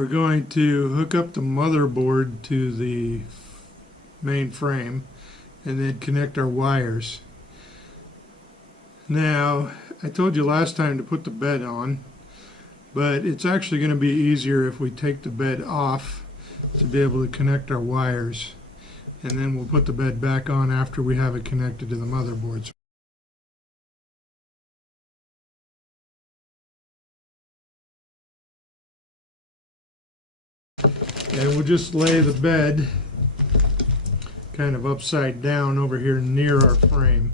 we're going to hook up the motherboard to the main frame and then connect our wires. Now, I told you last time to put the bed on, but it's actually going to be easier if we take the bed off to be able to connect our wires, and then we'll put the bed back on after we have it connected to the motherboards. And we'll just lay the bed kind of upside down over here near our frame.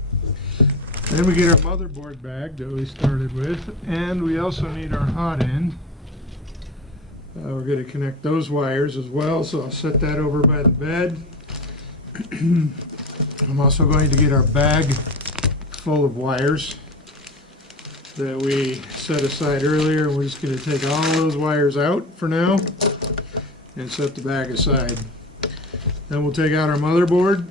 Then we get our motherboard bag that we started with, and we also need our hot end. We're going to connect those wires as well, so I'll set that over by the bed. I'm also going to get our bag full of wires that we set aside earlier, and we're just going to take all those wires out for now and set the bag aside. Then we'll take out our motherboard.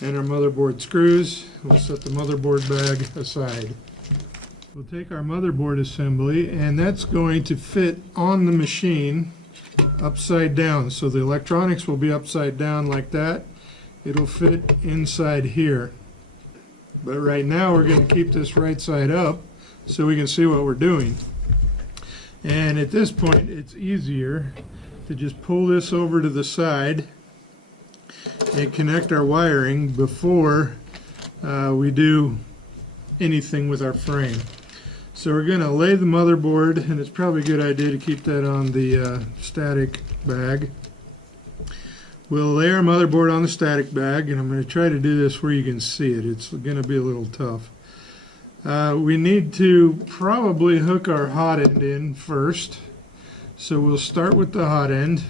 And our motherboard screws. We'll set the motherboard bag aside. We'll take our motherboard assembly, and that's going to fit on the machine upside down. So the electronics will be upside down like that. It'll fit inside here. But right now we're going to keep this right side up so we can see what we're doing. And at this point it's easier to just pull this over to the side and connect our wiring before we do anything with our frame. So we're going to lay the motherboard, and it's probably a good idea to keep that on the static bag. We'll lay our motherboard on the static bag, and I'm going to try to do this where you can see it. It's going to be a little tough. We need to probably hook our hot end in first. So we'll start with the hot end.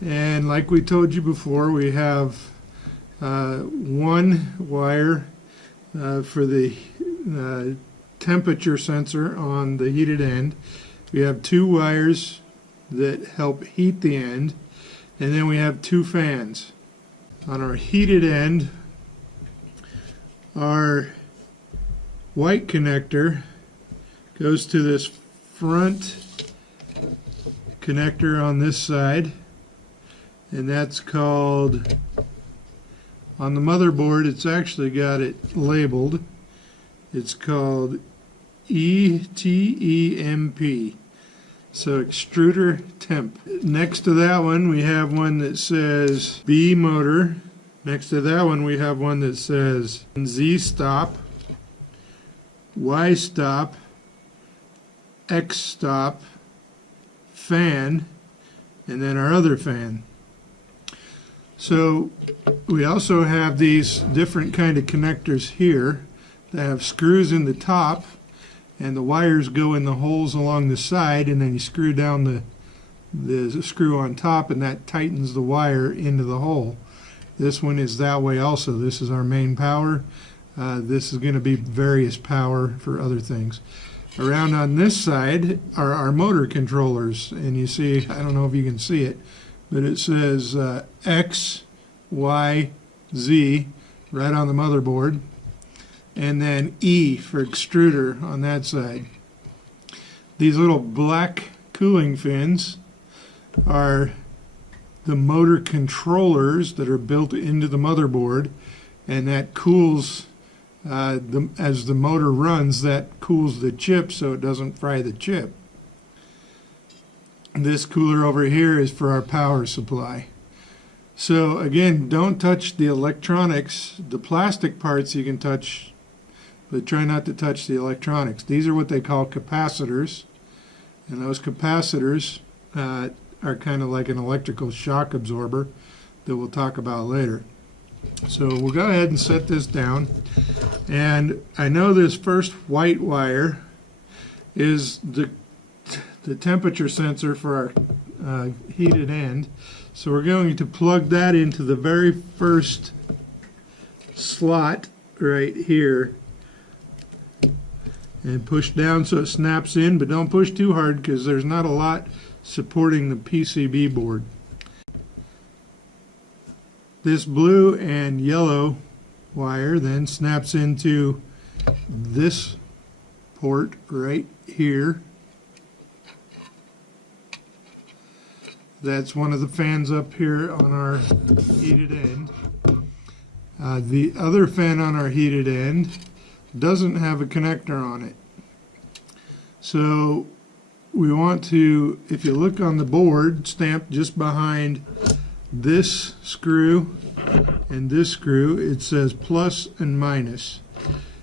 And like we told you before, we have one wire for the temperature sensor on the heated end. We have two wires that help heat the end. And then we have two fans. On our heated end, our white connector goes to this front connector on this side, and that's called, on the motherboard it's actually got it labeled, it's called ETEMP. So extruder temp. Next to that one we have one that says B motor. Next to that one we have one that says Z stop, Y stop, X stop, fan, and then our other fan. So we also have these different kind of connectors here that have screws in the top, and the wires go in the holes along the side, and then you screw down the screw on top, and that tightens the wire into the hole. This one is that way also. This is our main power. This is going to be various power for other things. Around on this side are our motor controllers, and you see, I don't know if you can see it, but it says X, Y, Z right on the motherboard. And then E for extruder on that side. These little black cooling fins are the motor controllers that are built into the motherboard, and that cools, as the motor runs, that cools the chip so it doesn't fry the chip. This cooler over here is for our power supply. So again, don't touch the electronics. The plastic parts you can touch, but try not to touch the electronics. These are what they call capacitors, and those capacitors are kind of like an electrical shock absorber that we'll talk about later. So we'll go ahead and set this down, and I know this first white wire is the temperature sensor for our heated end, so we're going to plug that into the very first slot right here and push down so it snaps in, but don't push too hard because there's not a lot supporting the PCB board. This blue and yellow wire then snaps into this port right here. That's one of the fans up here on our heated end. The other fan on our heated end doesn't have a connector on it. So we want to, if you look on the board, stamped just behind this screw and this screw, it says plus and minus.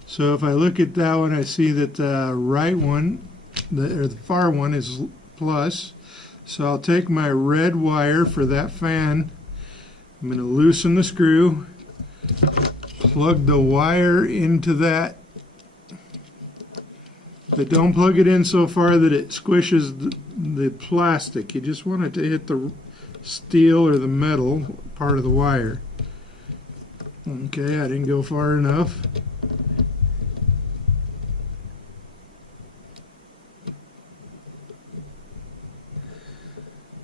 So if I look at that one, I see that the right one, or the far one, is plus. So I'll take my red wire for that fan. I'm going to loosen the screw, plug the wire into that, but don't plug it in so far that it squishes the plastic. You just want it to hit the steel or the metal part of the wire. Okay, I didn't go far enough.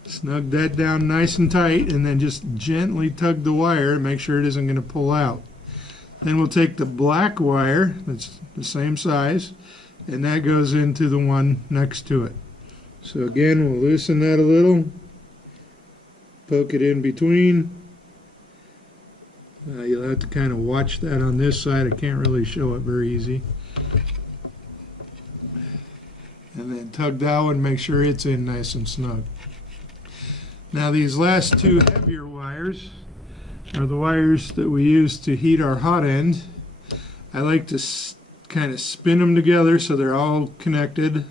Snug that down nice and tight, and then just gently tug the wire and make sure it isn't going to pull out. Then we'll take the black wire, that's the same size, and that goes into the one next to it. So again, we'll loosen that a little, poke it in between. You'll have to kind of watch that on this side. I can't really show it very easy. And then tug that one, make sure it's in nice and snug. Now these last two heavier wires are the wires that we use to heat our hot end. I like to kind of spin them together so they're all connected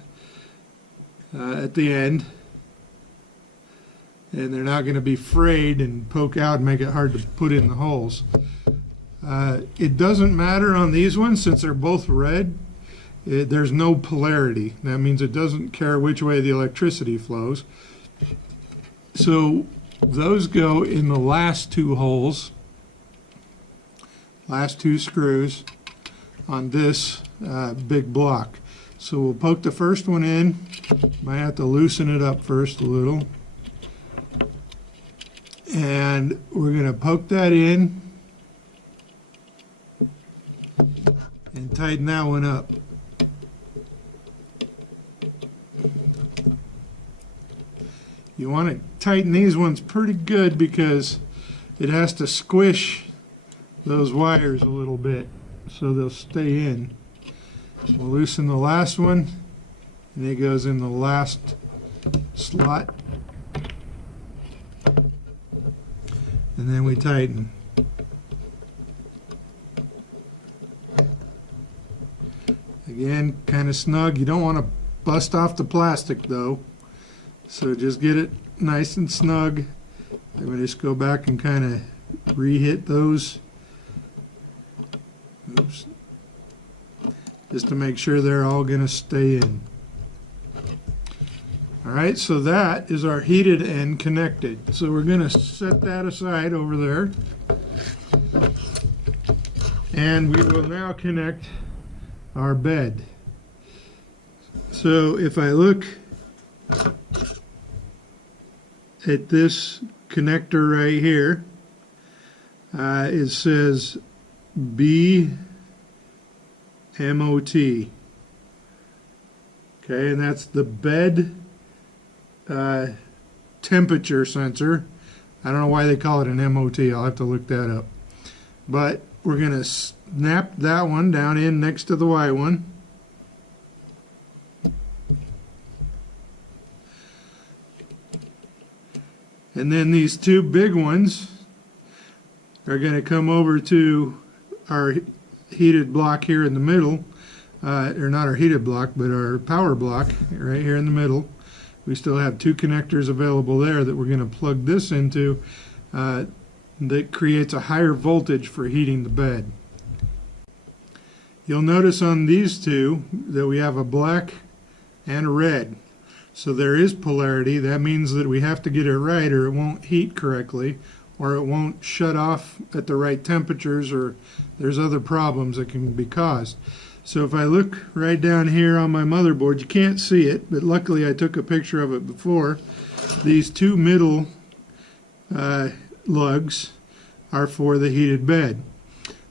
at the end, and they're not going to be frayed and poke out and make it hard to put in the holes. It doesn't matter on these ones since they're both red. There's no polarity. That means it doesn't care which way the electricity flows. So those go in the last two holes, last two screws on this big block. So we'll poke the first one in. Might have to loosen it up first a little. And we're going to poke that in and tighten that one up. You want to tighten these ones pretty good because it has to squish those wires a little bit so they'll stay in. We'll loosen the last one, and it goes in the last slot. And then we tighten. Again, kind of snug. You don't want to bust off the plastic though. So just get it nice and snug. I'm going to just go back and kind of re-hit those. Oops. Just to make sure they're all going to stay in. Alright, so that is our heated end connected. So we're going to set that aside over there. And we will now connect our bed. So if I look at this connector right here, it says BMOT. Okay, and that's the bed temperature sensor. I don't know why they call it an MOT. I'll have to look that up. But we're going to snap that one down in next to the white one. And then these two big ones are going to come over to our heated block here in the middle, or not our heated block, but our power block right here in the middle. We still have two connectors available there that we're going to plug this into that creates a higher voltage for heating the bed. You'll notice on these two that we have a black and a red. So there is polarity. That means that we have to get it right or it won't heat correctly, or it won't shut off at the right temperatures, or there's other problems that can be caused. So if I look right down here on my motherboard, you can't see it, but luckily I took a picture of it before. These two middle lugs are for the heated bed.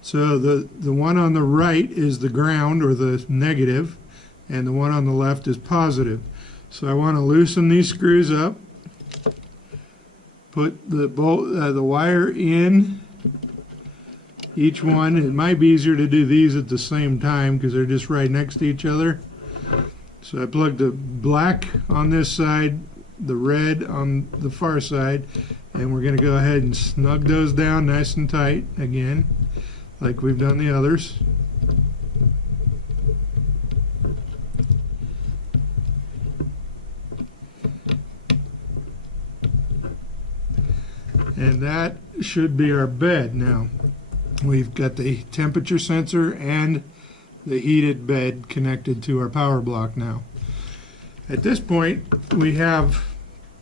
So the one on the right is the ground, or the negative, and the one on the left is positive. So I want to loosen these screws up, put the wire in each one. It might be easier to do these at the same time because they're just right next to each other. So I plugged the black on this side, the red on the far side, and we're going to go ahead and snug those down nice and tight again, like we've done the others. And that should be our bed now. We've got the temperature sensor and the heated bed connected to our power block now. At this point, we have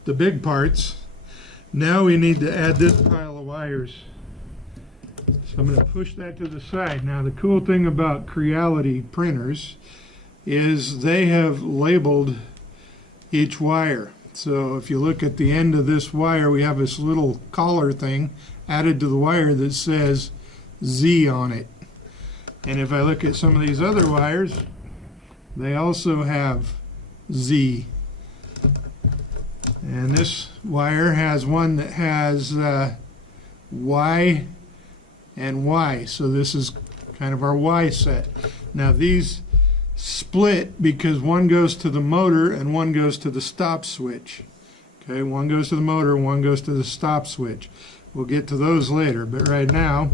the big parts. Now we need to add this pile of wires. So I'm going to push that to the side. Now the cool thing about Creality printers is they have labeled each wire. So if you look at the end of this wire, we have this little collar thing added to the wire that says Z on it. And if I look at some of these other wires, they also have Z. And this wire has one that has Y and Y. So this is kind of our Y set. Now these split because one goes to the motor and one goes to the stop switch. Okay, one goes to the motor and one goes to the stop switch. We'll get to those later, but right now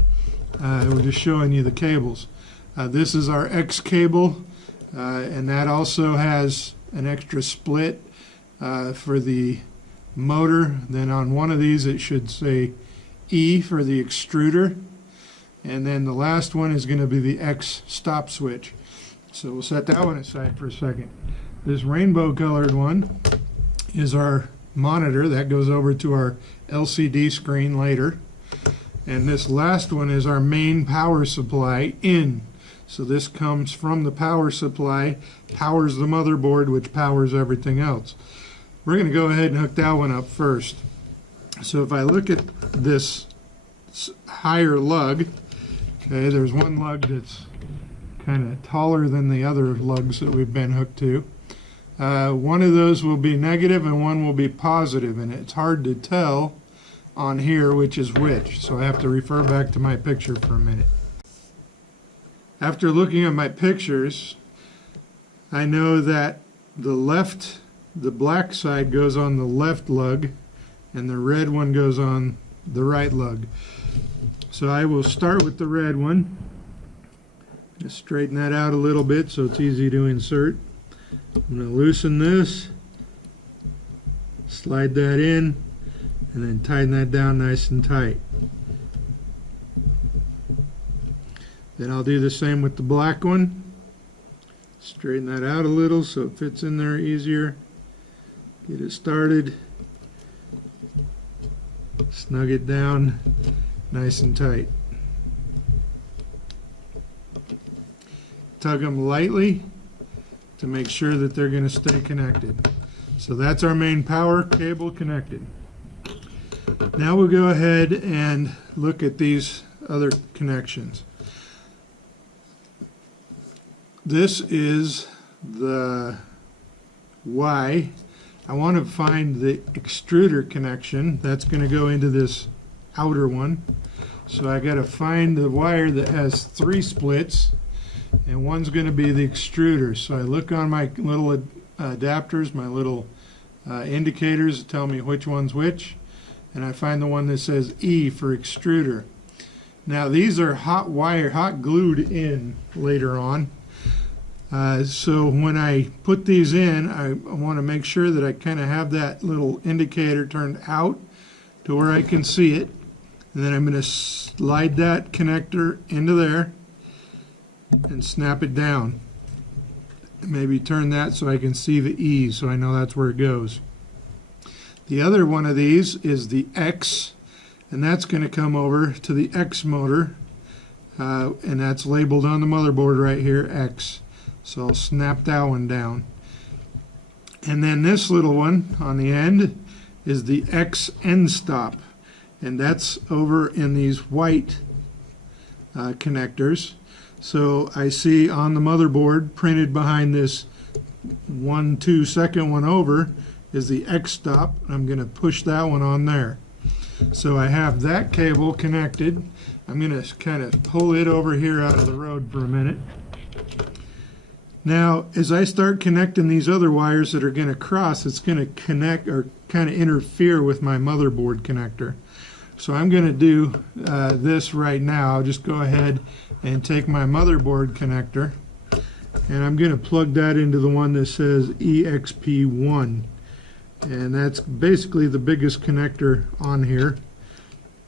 we're just showing you the cables. This is our X cable, and that also has an extra split for the motor. Then on one of these it should say E for the extruder, and then the last one is going to be the X stop switch. So we'll set that one aside for a second. This rainbow colored one is our monitor. That goes over to our LCD screen later. And this last one is our main power supply in. So this comes from the power supply, powers the motherboard, which powers everything else. We're going to go ahead and hook that one up first. So if I look at this higher lug, okay, there's one lug that's kind of taller than the other lugs that we've been hooked to. One of those will be negative and one will be positive, and it's hard to tell on here which is which, so I have to refer back to my picture for a minute. After looking at my pictures, I know that the black side goes on the left lug and the red one goes on the right lug. So I will start with the red one. Just straighten that out a little bit so it's easy to insert. I'm going to loosen this, slide that in, and then tighten that down nice and tight. Then I'll do the same with the black one. Straighten that out a little so it fits in there easier. Get it started. Snug it down nice and tight. Tug them lightly to make sure that they're going to stay connected. So that's our main power cable connected. Now we'll go ahead and look at these other connections. This is the Y. I want to find the extruder connection. That's going to go into this outer one. So I got to find the wire that has 3 splits, and one's going to be the extruder. So I look on my little adapters, my little indicators to tell me which one's which, and I find the one that says E for extruder. Now these are hot glued in later on. So when I put these in, I want to make sure that I kind of have that little indicator turned out to where I can see it. And then I'm going to slide that connector into there and snap it down. Maybe turn that so I can see the E, so I know that's where it goes. The other one of these is the X, and that's going to come over to the X motor, and that's labeled on the motherboard right here, X. So I'll snap that one down. And then this little one on the end is the X end stop, and that's over in these white connectors. So I see on the motherboard printed behind this 1-2 second one over is the X stop. I'm going to push that one on there. So I have that cable connected. I'm going to kind of pull it over here out of the road for a minute. Now, as I start connecting these other wires that are going to cross, it's going to connect or kind of interfere with my motherboard connector. So I'm going to do this right now. I'll just go ahead and take my motherboard connector, and I'm going to plug that into the one that says EXP1. And that's basically the biggest connector on here.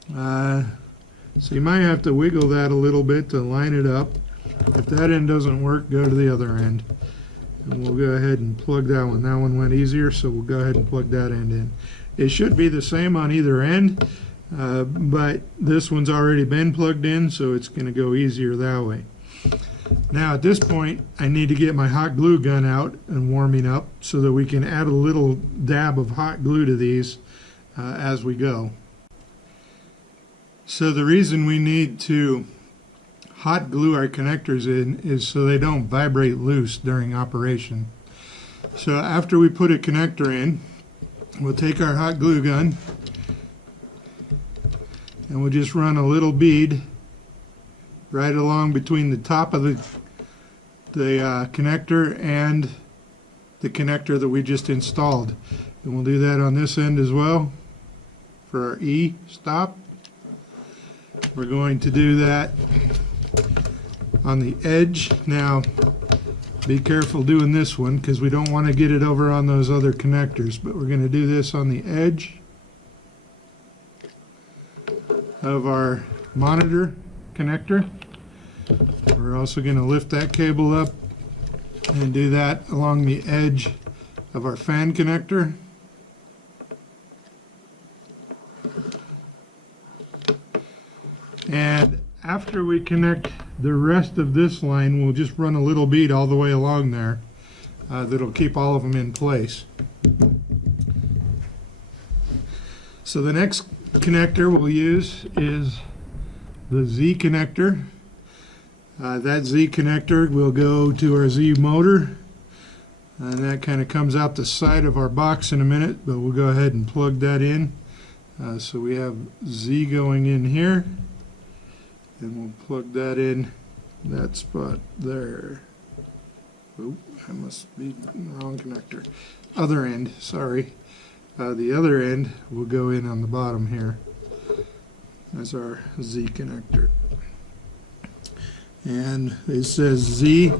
So you might have to wiggle that a little bit to line it up. If that end doesn't work, go to the other end. And we'll go ahead and plug that one. That one went easier, so we'll go ahead and plug that end in. It should be the same on either end, but this one's already been plugged in, so it's going to go easier that way. Now at this point, I need to get my hot glue gun out and warming up so that we can add a little dab of hot glue to these as we go. So the reason we need to hot glue our connectors in is so they don't vibrate loose during operation. So after we put a connector in, we'll take our hot glue gun and we'll just run a little bead right along between the top of the connector and the connector that we just installed. And we'll do that on this end as well for our E stop. We're going to do that on the edge. Now be careful doing this one because we don't want to get it over on those other connectors, but we're going to do this on the edge of our monitor connector. We're also going to lift that cable up and do that along the edge of our fan connector. And after we connect the rest of this line, we'll just run a little bead all the way along there that'll keep all of them in place. So the next connector we'll use is the Z connector. That Z connector will go to our Z motor, and that kind of comes out the side of our box in a minute, but we'll go ahead and plug that in. So we have Z going in here, and we'll plug that in that spot there. Oop, I must be in the wrong connector. Other end, sorry. The other end will go in on the bottom here. That's our Z connector. And it says Z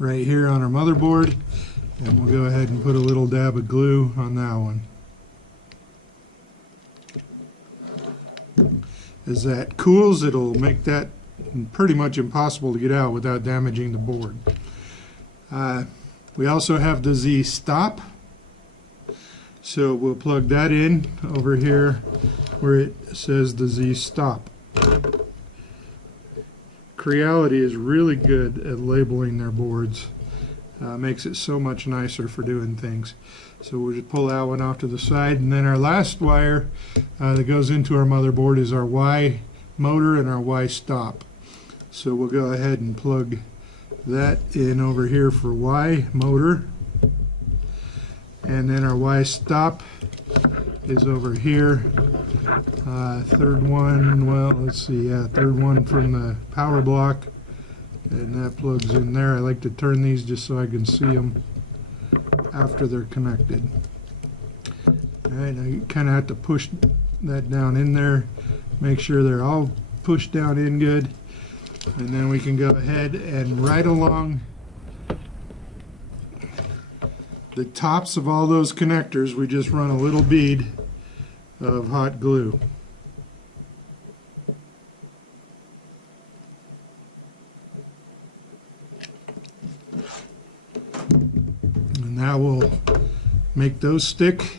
right here on our motherboard, and we'll go ahead and put a little dab of glue on that one. As that cools, it'll make that pretty much impossible to get out without damaging the board. We also have the Z stop, so we'll plug that in over here where it says the Z stop. Creality is really good at labeling their boards. Makes it so much nicer for doing things. So we'll just pull that one off to the side, and then our last wire that goes into our motherboard is our Y motor and our Y stop. So we'll go ahead and plug that in over here for Y motor, and then our Y stop is over here. Third one, well, let's see, yeah, third one from the power block, and that plugs in there. I like to turn these just so I can see them after they're connected. Alright, now you kind of have to push that down in there, make sure they're all pushed down in good, and then we can go ahead and right along the tops of all those connectors, we just run a little bead of hot glue. And that will make those stick.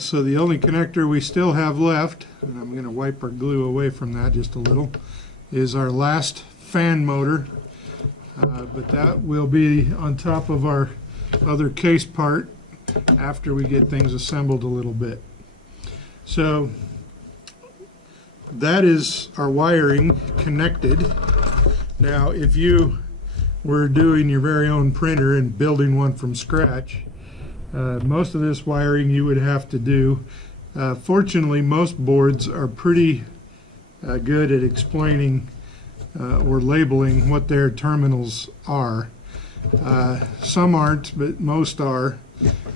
So the only connector we still have left, and I'm going to wipe our glue away from that just a little, is our last fan motor. But that will be on top of our other case part after we get things assembled a little bit. So that is our wiring connected. Now, if you were doing your very own printer and building one from scratch, most of this wiring you would have to do. Fortunately, most boards are pretty good at explaining or labeling what their terminals are. Some aren't, but most are.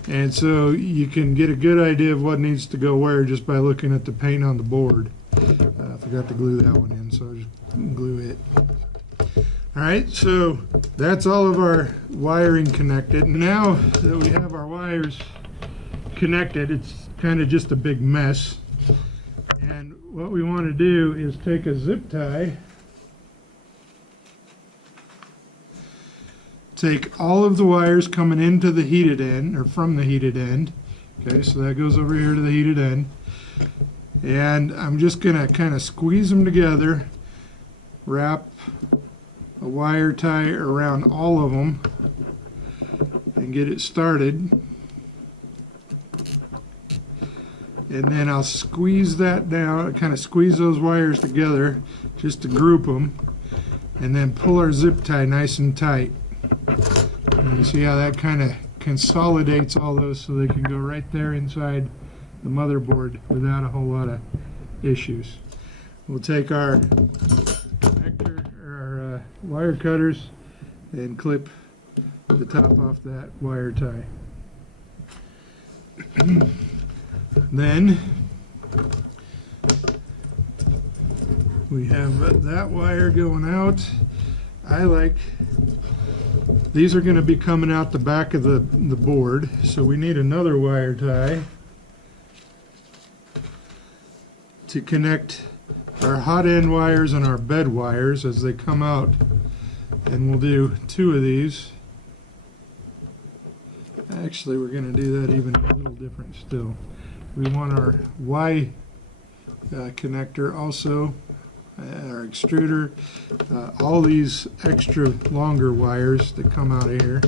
And so you can get a good idea of what needs to go where just by looking at the paint on the board. I forgot to glue that one in, so I'll just glue it. All right, so that's all of our wiring connected. Now that we have our wires connected, it's kind of just a big mess. And what we want to do is take a zip tie, take all of the wires coming into the heated end, or from the heated end. Okay, so that goes over here to the heated end. And I'm just going to kind of squeeze them together, wrap a wire tie around all of them, and get it started. And then I'll squeeze that down, kind of squeeze those wires together just to group them, and then pull our zip tie nice and tight. And you see how that kind of consolidates all those so they can go right there inside the motherboard without a whole lot of issues. We'll take our connector, or our wire cutters, and clip the top off that wire tie. Then we have that wire going out. These are going to be coming out the back of the board, so we need another wire tie to connect our hot end wires and our bed wires as they come out. And we'll do 2 of these. Actually, we're going to do that even a little different still. We want our Y connector also, our extruder, all these extra longer wires that come out of here.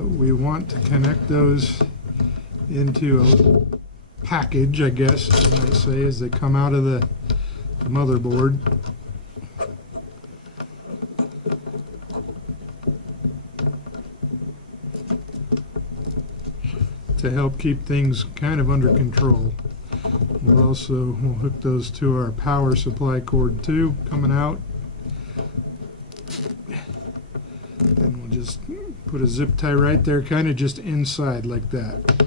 We want to connect those into a package, I guess you might say, as they come out of the motherboard. To help keep things kind of under control. We'll hook those to our power supply cord too, coming out. And we'll just put a zip tie right there, kind of just inside like that.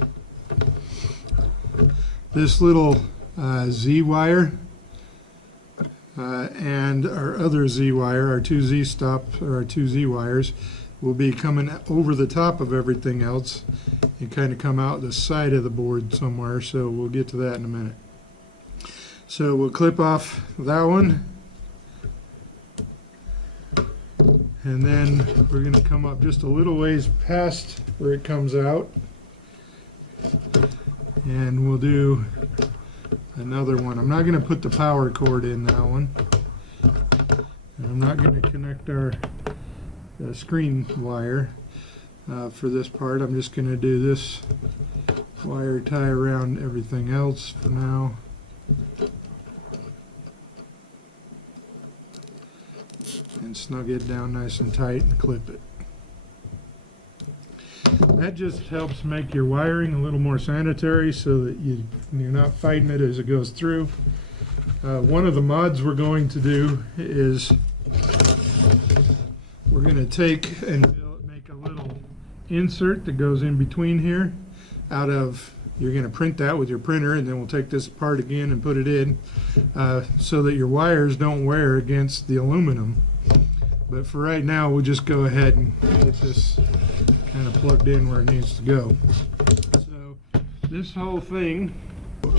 This little Z wire and our other Z wire, our 2 Z stops, or our 2 Z wires, will be coming over the top of everything else and kind of come out the side of the board somewhere, so we'll get to that in a minute. So we'll clip off that one, and then we're going to come up just a little ways past where it comes out, and we'll do another one. I'm not going to put the power cord in that one, and I'm not going to connect our screen wire for this part. I'm just going to do this wire tie around everything else for now. And snug it down nice and tight and clip it. That just helps make your wiring a little more sanitary so that you're not fighting it as it goes through. One of the mods we're going to do is we're going to take and make a little insert that goes in between here you're going to print that with your printer, and then we'll take this apart again and put it in so that your wires don't wear against the aluminum. But for right now, we'll just go ahead and get this kind of plugged in where it needs to go. So this whole thing,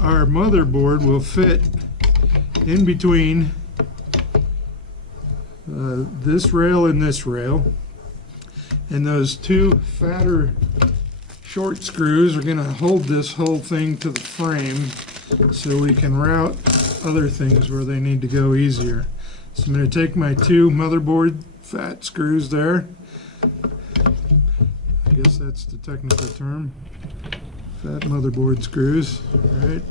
our motherboard will fit in between this rail and this rail, and those 2 fatter short screws are going to hold this whole thing to the frame so we can route other things where they need to go easier. So I'm going to take my 2 motherboard fat screws there. I guess that's the technical term. Fat motherboard screws, right?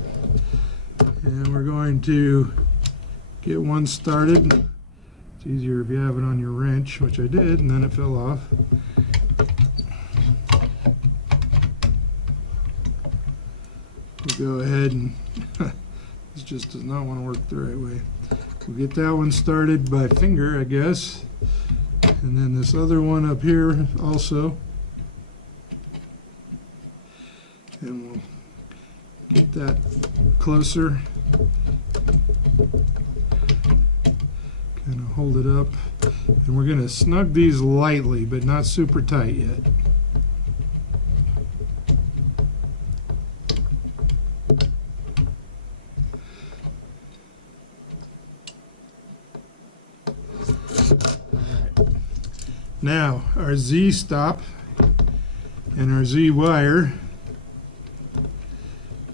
And we're going to get one started. It's easier if you have it on your wrench, which I did, and then it fell off. We'll go ahead and this just does not want to work the right way. We'll get that one started by finger, I guess. And then this other one up here also. And we'll get that closer. Kind of hold it up. And we're going to snug these lightly, but not super tight yet. Now, our Z stop and our Z wire,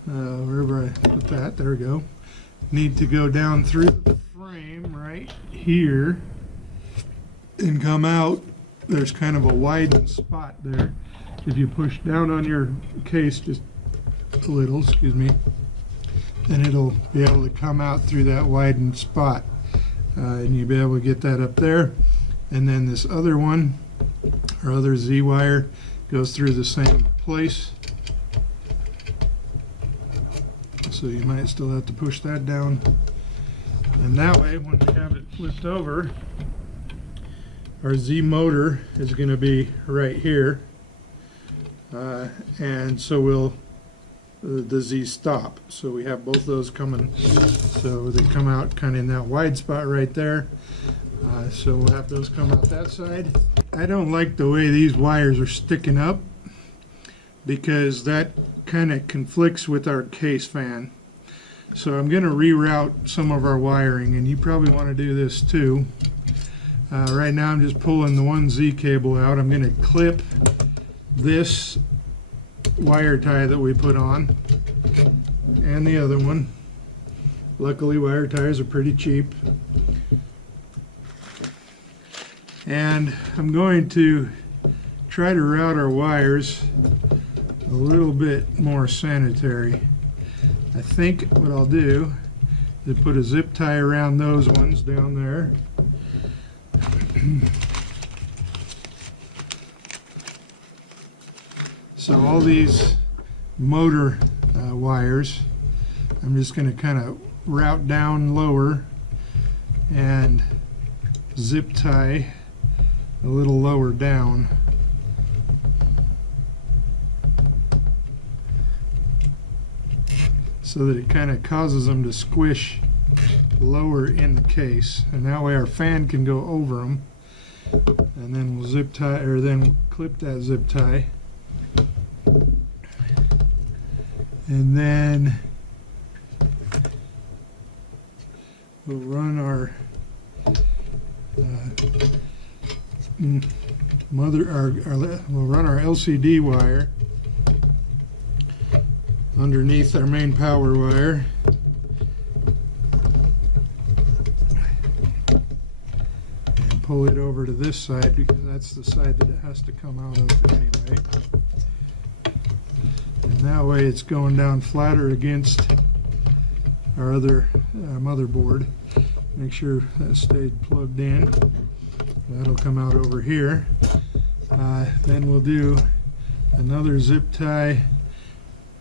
wherever I put that, there we go, need to go down through the frame right here and come out. There's kind of a widened spot there. If you push down on your case just a little, excuse me, then it'll be able to come out through that widened spot. And you'll be able to get that up there. And then this other one, our other Z wire, goes through the same place. So you might still have to push that down. And that way, when we have it flipped over, our Z motor is going to be right here. And so will the Z stop. So we have both those coming. So they come out kind of in that wide spot right there. So we'll have those come out that side. I don't like the way these wires are sticking up because that kind of conflicts with our case fan. So I'm going to reroute some of our wiring, and you probably want to do this too. Right now I'm just pulling the one Z cable out. I'm going to clip this wire tie that we put on and the other one. Luckily wire ties are pretty cheap. And I'm going to try to route our wires a little bit more sanitary. I think what I'll do is put a zip tie around those ones down there. So all these motor wires, I'm just going to kind of route down lower and zip tie a little lower down. So that it kind of causes them to squish lower in the case, and that way our fan can go over them. And then we'll zip tie, or then we'll clip that zip tie, and then we'll run our we'll run our LCD wire underneath our main power wire. And pull it over to this side because that's the side that it has to come out of anyway. And that way it's going down flatter against our other motherboard. Make sure that stayed plugged in. That'll come out over here. Then we'll do another zip tie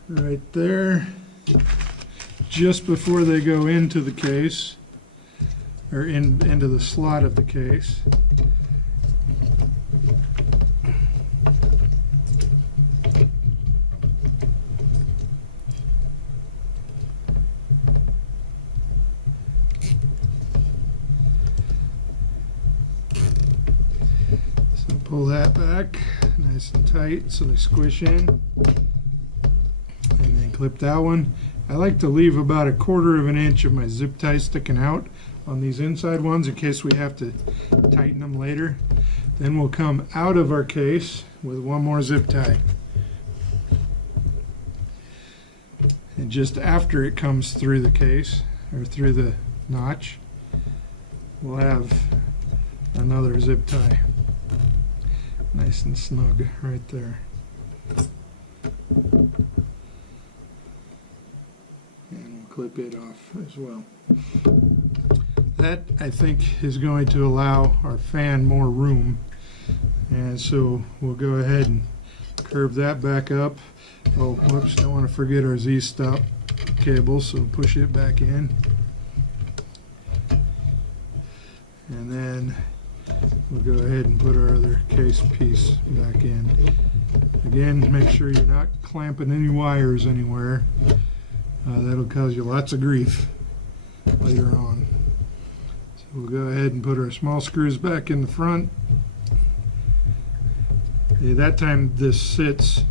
right there just before they go into the case, or into the slot of the case. Pull that back nice and tight so they squish in, and then clip that one. I like to leave about 1/4 of an inch of my zip tie sticking out on these inside ones in case we have to tighten them later. Then we'll come out of our case with one more zip tie, and just after it comes through the case or through the notch, we'll have another zip tie. Nice and snug right there. And we'll clip it off as well. That, I think, is going to allow our fan more room. And so we'll go ahead and curve that back up. Oh, whoops, don't want to forget our Z-stop cable, so push it back in. And then we'll go ahead and put our other case piece back in. Again, make sure you're not clamping any wires anywhere. That'll cause you lots of grief later on. So we'll go ahead and put our small screws back in the front. Okay, that time this sits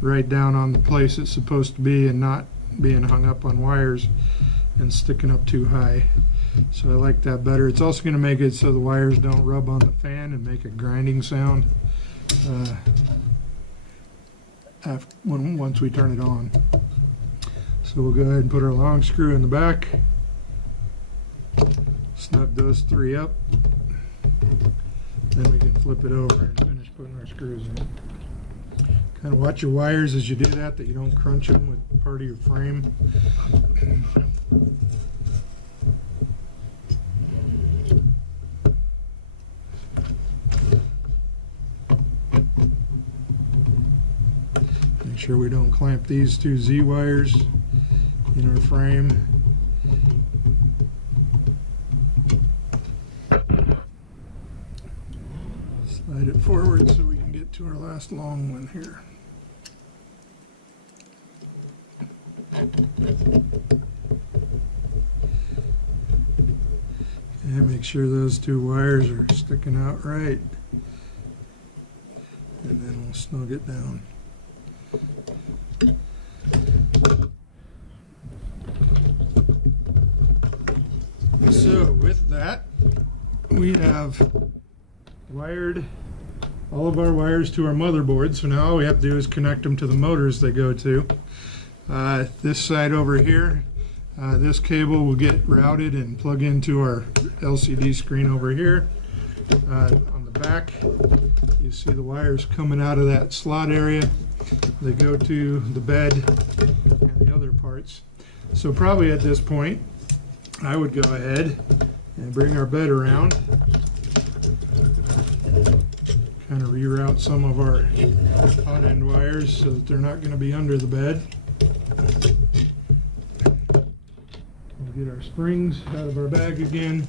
right down on the place it's supposed to be and not being hung up on wires and sticking up too high. So I like that better. It's also going to make it so the wires don't rub on the fan and make a grinding sound once we turn it on. So we'll go ahead and put our long screw in the back, snug those three up, then we can flip it over and finish putting our screws in. Kind of watch your wires as you do that you don't crunch them with part of your frame. Make sure we don't clamp these two Z wires in our frame. Slide it forward so we can get to our last long one here. And make sure those two wires are sticking out right. And then we'll snug it down. So with that, we have wired all of our wires to our motherboard. So now all we have to do is connect them to the motors they go to. This side over here, this cable will get routed and plug into our LCD screen over here. On the back, you see the wires coming out of that slot area. They go to the bed and the other parts. So probably at this point, I would go ahead and bring our bed around, kind of reroute some of our hot end wires so that they're not going to be under the bed. We'll get our springs out of our bag again.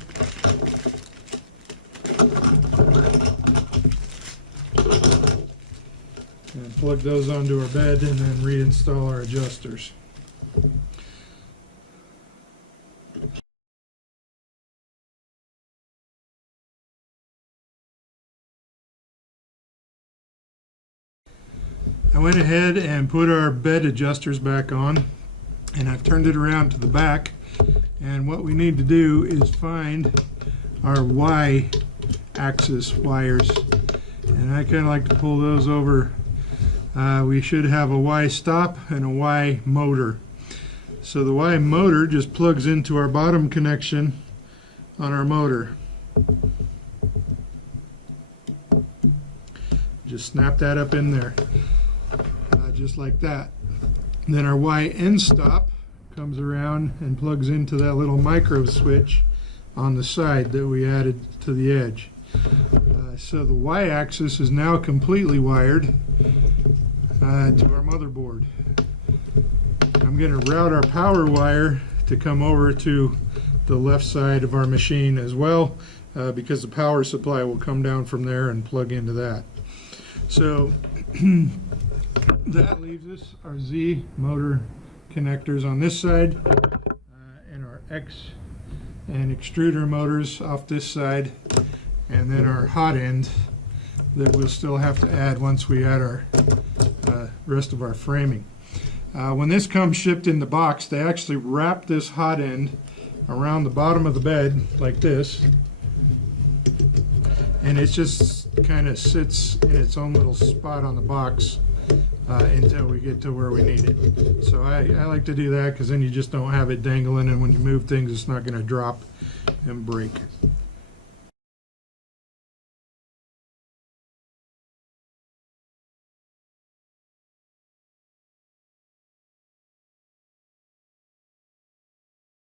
And plug those onto our bed and then reinstall our adjusters. I went ahead and put our bed adjusters back on, and I've turned it around to the back, and what we need to do is find our Y-axis wires, and I kind of like to pull those over. We should have a Y stop and a Y motor. So the Y motor just plugs into our bottom connection on our motor. Just snap that up in there. Just like that. And then our Y end stop comes around and plugs into that little micro switch on the side that we added to the edge. So the Y axis is now completely wired to our motherboard. I'm going to route our power wire to come over to the left side of our machine as well, because the power supply will come down from there and plug into that. So that leaves us our Z motor connectors on this side, and our X and extruder motors off this side, and then our hot end that we'll still have to add once we add our rest of our framing. When this comes shipped in the box, they actually wrap this hot end around the bottom of the bed like this, and it just kind of sits in its own little spot on the box until we get to where we need it. So I like to do that because then you just don't have it dangling, and when you move things it's not going to drop and break.